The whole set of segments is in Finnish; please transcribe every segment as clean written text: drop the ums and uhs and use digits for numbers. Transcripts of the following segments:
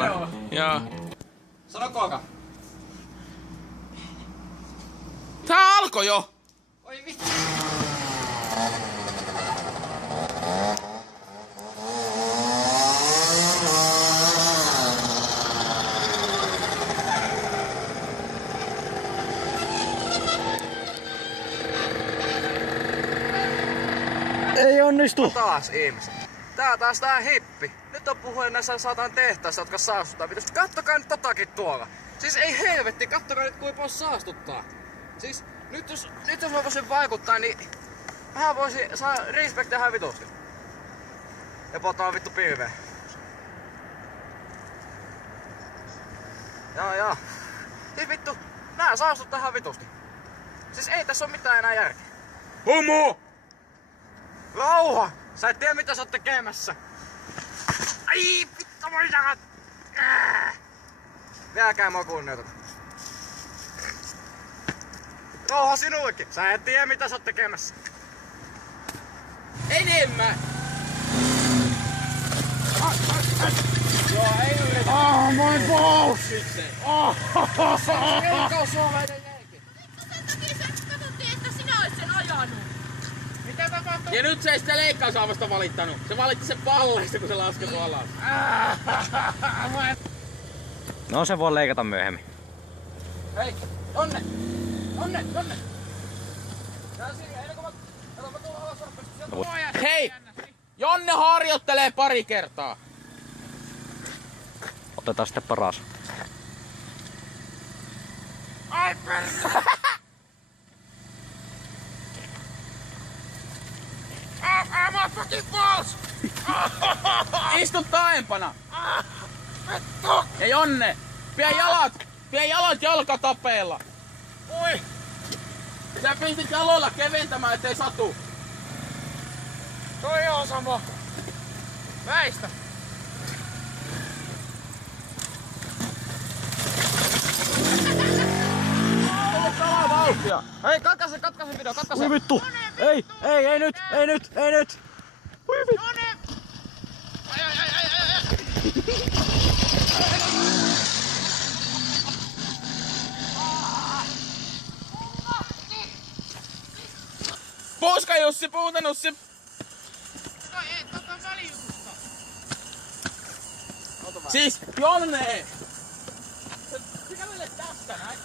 vai? Joo. Sano koika. Tää alkoi jo! Oi vittu. Ei onnistu! Taas ihmiset. Tää taas tää hippi. Nyt on puhuen näissä saatan tehtaissa, jotka saastuttaa. Vitus, kattokaa nyt totakin tuolla. Siis ei helvetti, kattokaa nyt kuinka paljon saastuttaa. Siis nyt jos mä voisin vaikuttaa, niin vähän voisi saada respektiä ihan vitusti. Ja polttaa vittu pilveä. Joo. Siis vittu, nää saastuttaa ihan vitusti. Siis ei tässä oo mitään enää järkeä. Homo! Rauha! Sä et tiedä mitä sä oot tekemässä. Ai vittu voi jakat! Vieläkään mua kunnioitata. Rauha sinullekin! Sä et tiedä mitä sä oot tekemässä. Enemmän! Joo, ei yritä. My balls! Kelkaus Suomeen edelleenkin. Sen takia katsottiin, että sinä olet sen ajanut. Mitä tapahtuu? Ja nyt se ei sitä leikkaushaavasta valittanut. Se valitti sen palleista, kun se laskettu alas. No se voi leikata myöhemmin. Hei, Jonne! Tää siinä, ennen kuin mä tulen alas sorpesta. Hei! Jonne harjoittelee pari kertaa. Otetaan sitten paras. Ai perse! My fucking balls! Istu taempana! Ja Jonne! Pidä jalat jalkatapeella! Oi! Sä pistit jaloilla keventämään, ettei satu! Toi on sama. Väistä. Vauhtia! Hei, katkaise video, katkaise. Ui vittu! Ei nyt! Ui vittu! Puuska Jussi, puutenussi! Siis Jonne! Sä kävelet tästä näin.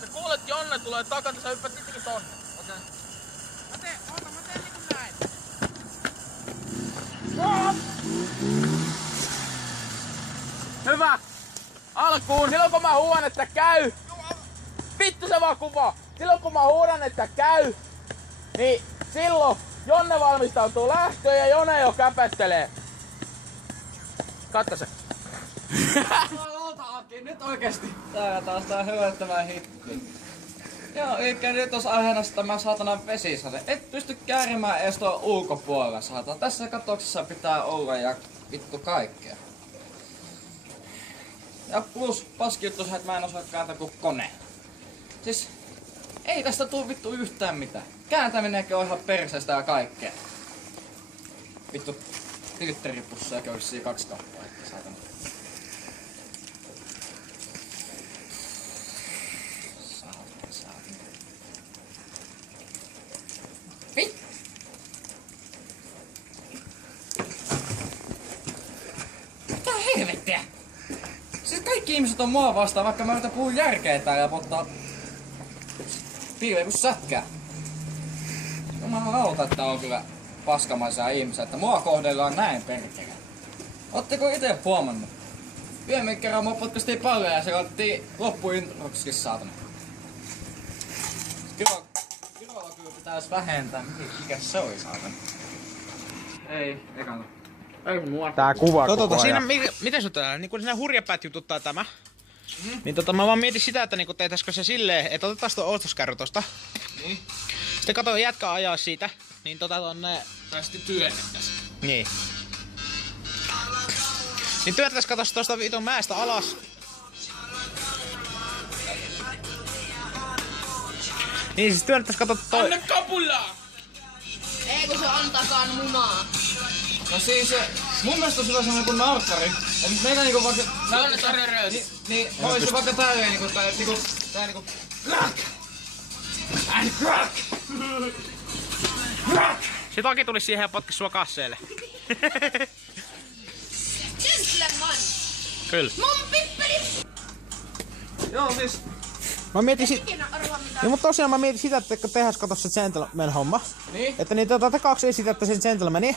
Sä kuulet Jonne tulee takaa, sä hyppäät itsekin tonne. Okei. Mä teen niinku näin. Hyvä! Alkuun, silloin kun mä huudan, että käy! Vittu se vaan kuvaa! Silloin kun mä huudan, että käy, niin silloin Jonne valmistautuu lähtöön ja Jone jo käpättelee. Katkaise. Nyt oikeesti. Tää taas tää hyödyttävä hippi. Joo, eikä nyt os aiheena tämä saatana vesisade. Et pysty käärimään edes tuon ulkopuolella, saatana. Tässä katoksessa pitää olla ja vittu kaikkea. Ja plus paski juttu se, että mä en osaa kääntää kuin kone. Siis ei tästä tuu vittu yhtään mitään. Kääntäminenkin on ihan perseestä ja kaikkea. Vittu filtteripusseja köysiä 2 kappaletta, saatana. Mitä helvettiä? Siis kaikki ihmiset on mua vastaan, vaikka mä yritän puhua järkeä täällä, mutta piilee kun sätkää. Mä auta, että on kyllä paskamaisia ihmisiä, että mua kohdellaan näin perkele. Ootteko ite huomannut? Viime kerran mua potkastiin paljon ja se otettiin loppuintroksikin saatana. Kirolla kyllä pitäis vähentää, mikä se oli saatana. Ei kato. Ei mua. Tää kuva koko Siinä, ajan. miten se tää, niin kun siinä hurjapäät jututtaa tämä. Niin mä vaan mietin sitä, että niinku tehtäisikö se silleen, että otetaan tuo ostoskärry tosta. Niin. Sitten kato jätkä ajaa siitä, niin tonne... Tai sitten työnnettäis. Niin. Niin työtäis katos tosta vitun mäestä alas. Niin siis työnnettäis kato toi... Anne kapulaa! Ei kun se antaakaan munaa. No siis Mun mielestä on hyvä semmonen kuin narkkari. Et meikä niinku vaikka... Niin, olisi vaikka tälleen niinku tää niinku... Crack! And crack! Crack! Sit Aki tulis siihen ja potkis sua kasseelle. Gentleman! Kyllä. Mun pippeli! Joo siis... Mä mietin Ikinä arvaa mitä. Niin, mutta tosiaan mä mietin sitä, että kun tehäs kato se gentleman-homma. Niin? Että niin te kaksi esitätte sen gentlemania.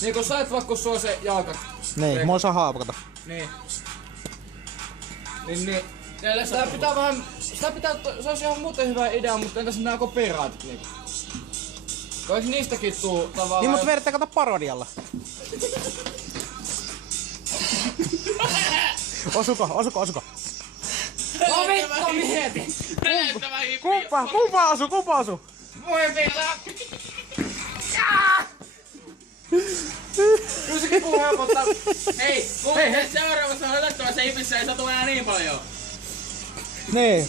Niin kun sä et vaikka suo se jalka. Niin, mua saa haapukata. Niin. Niin. Sitä pitää vähän... Se olisi ihan muuten hyvä idea, mutta entäs nää copyrightit niinku? Ois niistäkin tuu tavallaan... Niin, mutta vedette kato parodialla. Osuko? Oh vittu mieti! Kumpa osu? Voi vittu! Kyllä sekin puu helpottaa. Hei, seuraavassa hötöttävässä hipissä ei satu enää niin paljon. Niin.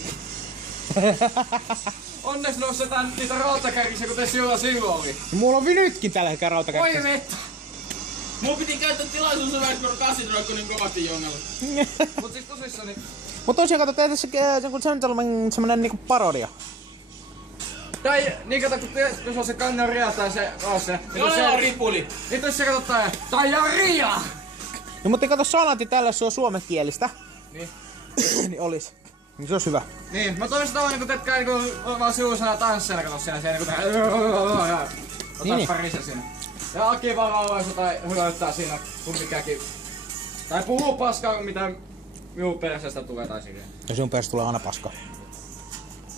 Onneksi nostetaan niitä rautakärkissä, kuten silloin oli. Mulla on nytkin tällä hetkellä rautakäkkä. Voi vittu! Mun piti käyttää tilaisuus hyväksi, kun kassit roikkui niin kovasti jongalla. Mut siis tosissaan niin... Mut tosiaan kato, tehdä se gentleman semmonen niinku parodia. Tai niin kato, kun se on se kannan ria tai se raasse. Jolle on ripuli. Niin tossa katsotaan. Diarrhea! No mutta kato, sanatti tällä se on suomenkielistä. Niin. Niin olis. Niin se olisi hyvä. Niin, mä toivon sitä vaan niinku teet niinku vaan sivuisena tansseina kato siellä niinku tää. Ota Niin. parissa siinä. Ja Aki vaan rauhaisa tai hyödyttää siinä kun mikäkin. Tai puhuu paskaa mitä minun perseestä tulee tai silleen. Ja sinun perästä tulee aina paskaa.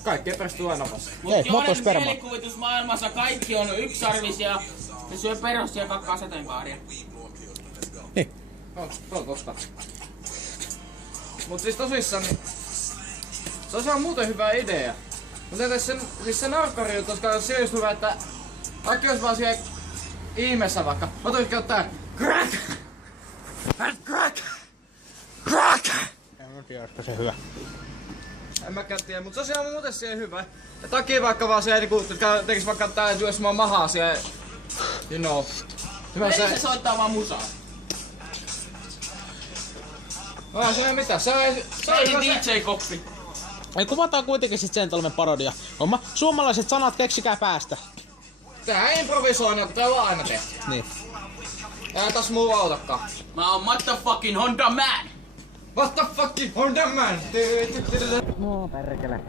Kaikkien perästä tulee aina paskaa. Ei, motosperma. Mielikuvitusmaailmassa kaikki on yksarvisia. Se syö perhosia ja kakkaa sateenkaaria. Niin. No, tosta. Mut siis tosissaan niin... Se olisi ihan muuten hyvä idea. Mutta entäs se narkkari juttu olisi se just hyvä, että... Aki olisi vaan siellä ihmeessä vaikka. Mä toisin ottaa... Crack! And crack! Crack! En mä tiedä, olisiko se hyvä. En mäkään tiedä, mut se olisi ihan muuten siihen hyvä. Ja Taki vaikka vaan siellä niinku... Tekis vaikka tää juosmaan mahaa siellä... You know. Hyvä Ei se soittaa vaan musaa. No se ei mitään, se Se on DJ-koppi. Ei, kuvataan kuitenkin sit gentleman parodia. Homma, suomalaiset sanat keksikää päästä. Tää ei improvisoina, kun tää on aina tehty. Niin. Ää taas muu autakaan. Mä oon motherfucking Honda Man. What the fuck, Honda Man? No perkele.